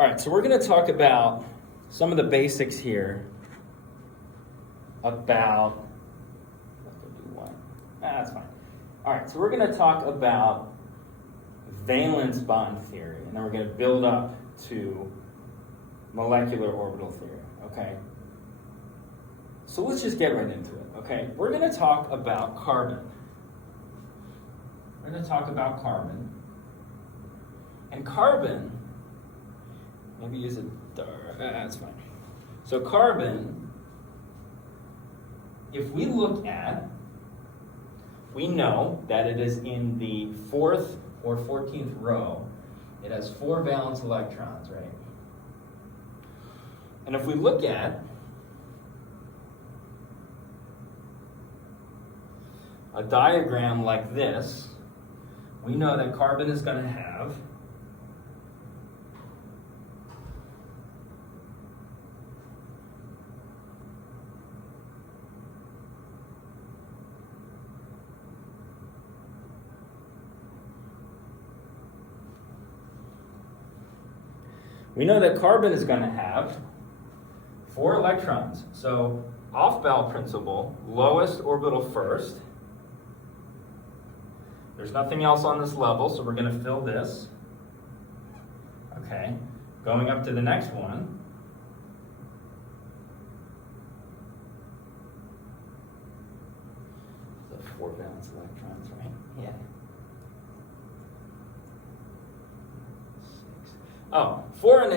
All right, so we're going to talk about some of the basics here about, that's fine. All right, so we're going to talk about valence bond theory, and then we're going to build up to molecular orbital theory, okay? So let's just get right into it, okay? We're going to talk about carbon. We're going to talk about carbon. And carbon, maybe use a dark, that's fine. So carbon, if we look at, we know that it is in the 4th or 14th row. It has 4 valence electrons, right? And if we look at a diagram like this, we know that carbon is going to have going to have 4 electrons. So off-bell principle, lowest orbital first. There's nothing else on this level, so we're going to fill this. Okay, going up to the next one. So 4 valence electrons, right? Yeah. Oh, 4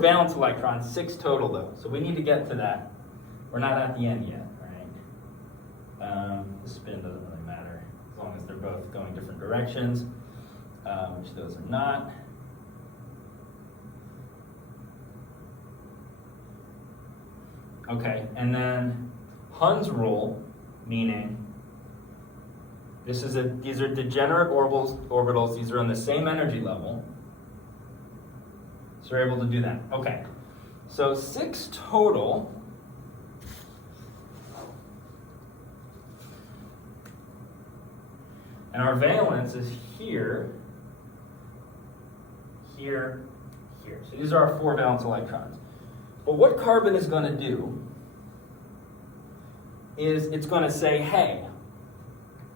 valence electrons, 6 total though. So we need to get to that. We're not at the end yet, right? The spin doesn't really matter as long as they're both going different directions, which those are not. Okay, and then Hund's rule, meaning these are degenerate orbitals. These are on the same energy level. So we're able to do that. Okay, so 6 total. And our valence is here, here, here. So these are our 4 valence electrons. But what carbon is going to do is it's going to say, hey,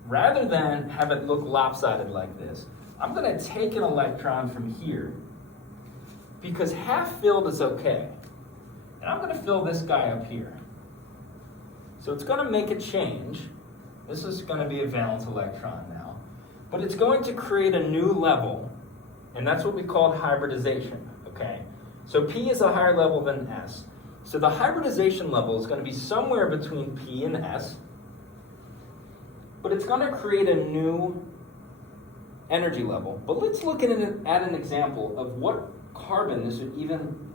rather than have it look lopsided like this, I'm going to take an electron from here, because half filled is okay. And I'm going to fill this guy up here. So it's going to make a change. This is going to be a valence electron now. But it's going to create a new level, and that's what we call hybridization, okay? So P is a higher level than S. So the hybridization level is going to be somewhere between P and S, but it's going to create a new energy level. But let's look at an example of what carbon this would even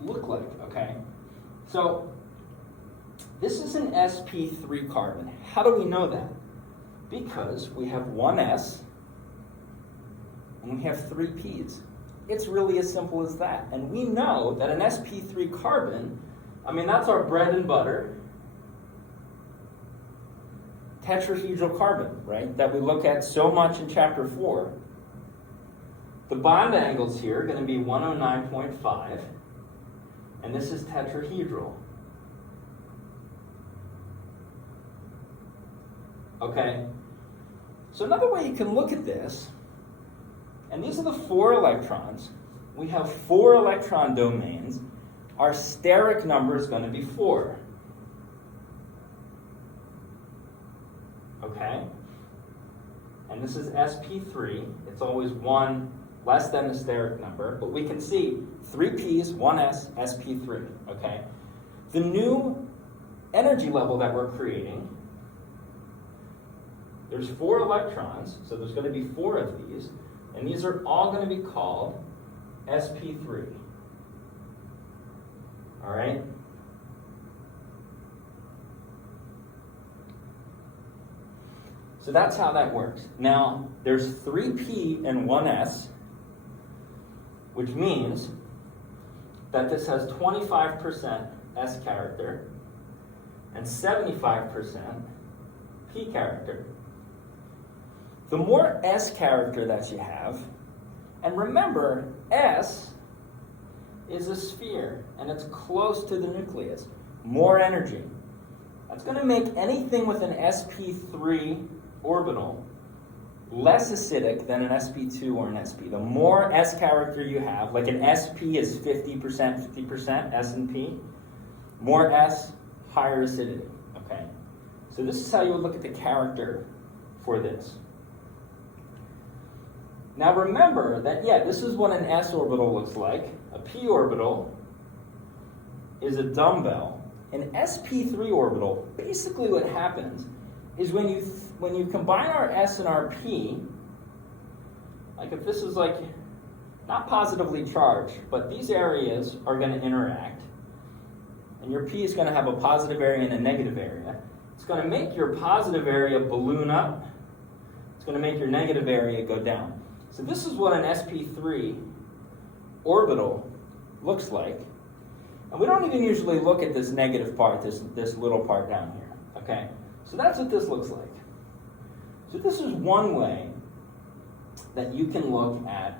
look like, okay? So this is an sp3 carbon. How do we know that? Because we have one S and we have 3 Ps. It's really as simple as that. And we know that an sp3 carbon, I mean, that's our bread and butter tetrahedral carbon, right? That we look at so much in chapter 4. The bond angles here are going to be 109.5, and this is tetrahedral. Okay? So another way you can look at this, and these are the 4 electrons. We have 4 electron domains. Our steric number is going to be 4. Okay? And this is sp3. It's always 1 less than the steric number, but we can see 3 Ps, 1 S, sp3, okay? The new energy level that we're creating, there's 4 electrons, so there's going to be 4 of these, and these are all going to be called sp3, all right? So that's how that works. Now, there's 3P and 1S, which means that this has 25% S character and 75% P character. The more S character that you have, and remember, S is a sphere, and it's close to the nucleus. More energy. That's going to make anything with an sp3 orbital less acidic than an sp2 or an sp. The more s character you have, like an sp is 50%, 50%, s and p, more s, higher acidity, okay? So this is how you would look at the character for this. Now remember that, yeah, this is what an s orbital looks like. A p orbital is a dumbbell. An sp3 orbital, basically what happens is when you combine our s and our p, like if this is like not positively charged, but these areas are going to interact, and your p is going to have a positive area and a negative area. It's going to make your positive area balloon up. It's going to make your negative area go down. So this is what an sp3 orbital looks like. And we don't even usually look at this negative part, this little part down here, okay? So that's what this looks like. So this is one way that you can look at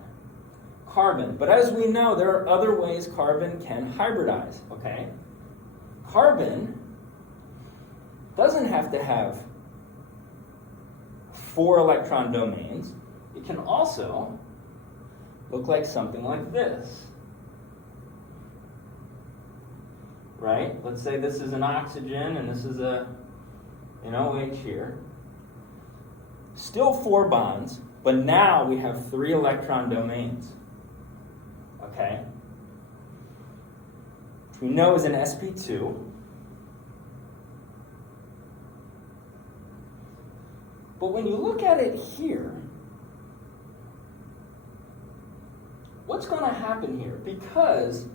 carbon. But as we know, there are other ways carbon can hybridize, okay? Carbon doesn't have to have 4 electron domains. It can also look like something like this. Right? Let's say this is an oxygen and this is an OH here. Still 4 bonds, but now we have 3 electron domains. Okay? Which we know is an sp2. But when you look at it here, what's going to happen here? Because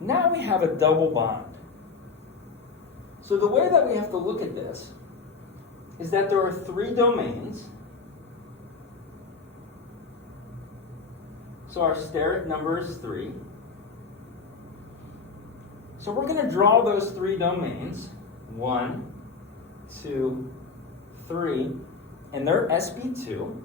now we have a double bond. So the way that we have to look at this is that there are 3 domains. So our steric number is 3. So we're going to draw those 3 domains. 1, 2, 3. And they're sp2.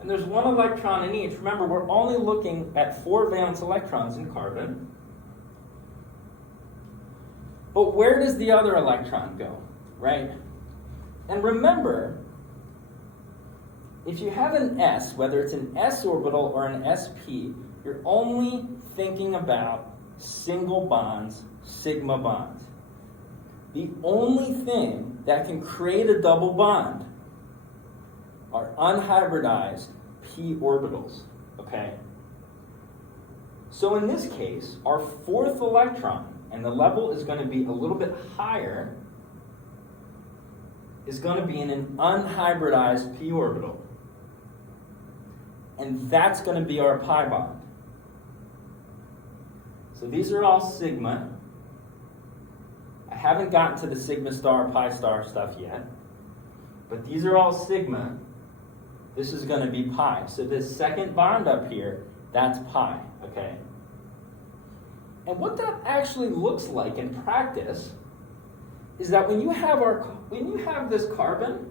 And there's 1 electron in each. Remember, we're only looking at 4 valence electrons in carbon. But where does the other electron go, right? And remember, if you have an s, whether it's an s orbital or an sp, you're only thinking about single bonds, sigma bonds. The only thing that can create a double bond are unhybridized p orbitals, okay? So in this case, our 4th electron, and the level is going to be a little bit higher, is going to be in an unhybridized p orbital. And that's going to be our pi bond. So these are all sigma. I haven't gotten to the sigma star, pi star stuff yet, but these are all sigma. This is going to be pi. So this second bond up here, that's pi, okay? And what that actually looks like in practice is that when you have this carbon,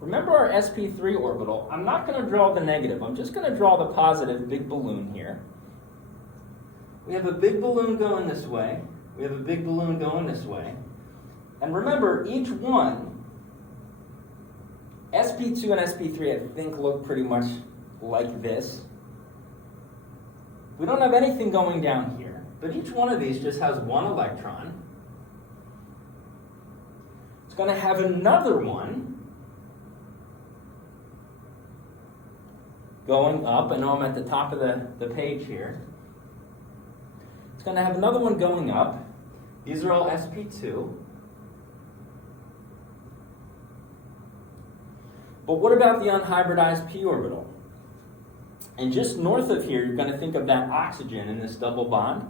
remember our sp3 orbital, I'm not going to draw the negative. I'm just going to draw the positive big balloon here. We have a big balloon going this way. We have a big balloon going this way. And remember, each one, sp2 and sp3, I think, look pretty much like this. We don't have anything going down here, but each one of these just has 1 electron. It's going to have another one going up. I know I'm at the top of the page here. It's going to have another one going up. These are all sp2. But what about the unhybridized p orbital? And just north of here, you're going to think of that oxygen in this double bond.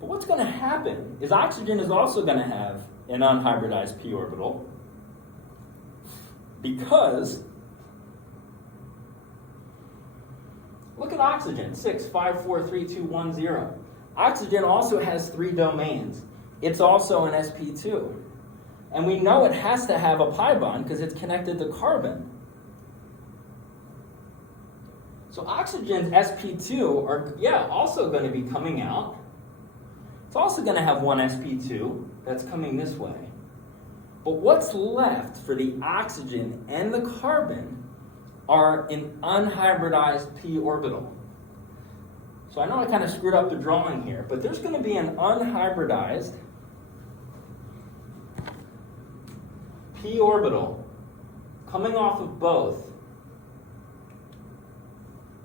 But what's going to happen is oxygen is also going to have an unhybridized p orbital, because look at oxygen, 6, 5, 4, 3, 2, 1, 0. Oxygen also has 3 domains. It's also an sp2. And we know it has to have a pi bond because it's connected to carbon. So oxygen's sp2 are, yeah, also going to be coming out. It's also going to have one sp2 that's coming this way. But what's left for the oxygen and the carbon are an unhybridized p orbital. So I know I kind of screwed up the drawing here, but there's going to be an unhybridized p orbital coming off of both.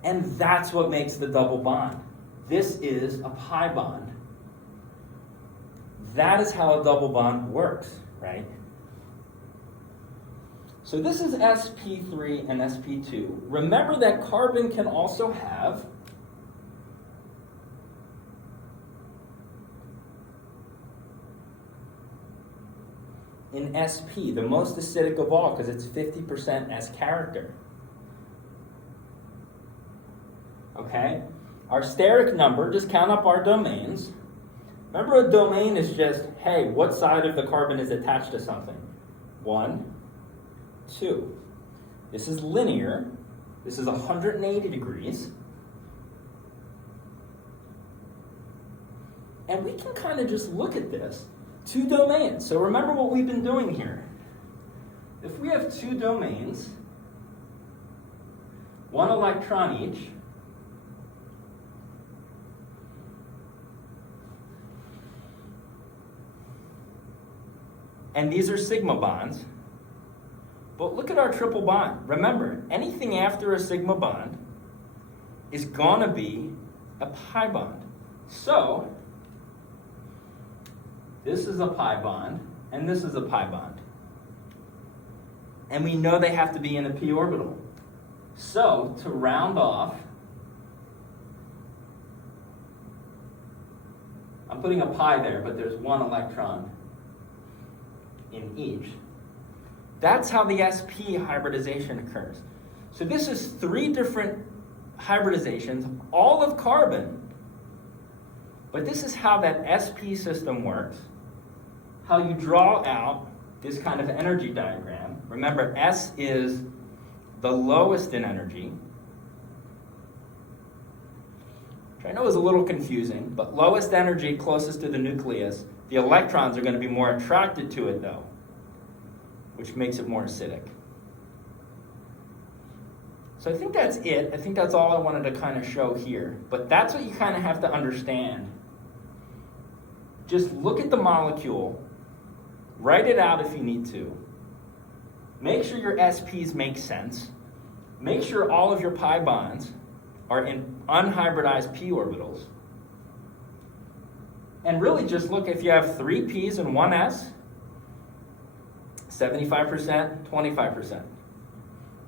And that's what makes the double bond. This is a pi bond. That is how a double bond works, right? So this is sp3 and sp2. Remember that carbon can also have an sp, the most acidic of all, because it's 50% S character. Okay? Our steric number, just count up our domains. Remember, a domain is just, hey, what side of the carbon is attached to something? 1, 2. This is linear. This is 180 degrees. And we can kind of just look at this. 2 domains. So remember what we've been doing here. If we have 2 domains, 1 electron each, and these are sigma bonds, but look at our triple bond. Remember, anything after a sigma bond is going to be a pi bond. So, this is a pi bond, and this is a pi bond. And we know they have to be in a p orbital. So, to round off, I'm putting a pi there, but there's 1 electron in each. That's how the sp hybridization occurs. So this is 3 different hybridizations, all of carbon. But this is how that sp system works, how you draw out this kind of energy diagram. Remember, S is the lowest in energy, which I know is a little confusing, but lowest energy closest to the nucleus. The electrons are going to be more attracted to it, though, which makes it more acidic. So I think that's it. I think that's all I wanted to kind of show here. But that's what you kind of have to understand. Just look at the molecule, write it out if you need to. Make sure your SPs make sense. Make sure all of your pi bonds are in unhybridized p orbitals. And really just look, if you have 3 p's and 1 s, 75%, 25%.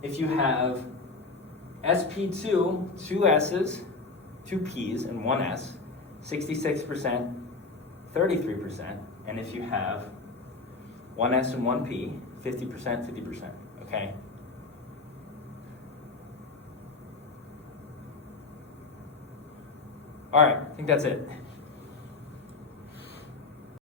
If you have sp2, 2 s's, 2 p's, and 1 s, 66%, 33%. And if you have 1 s and 1 p, 50%, 50%. Okay? All right, I think that's it.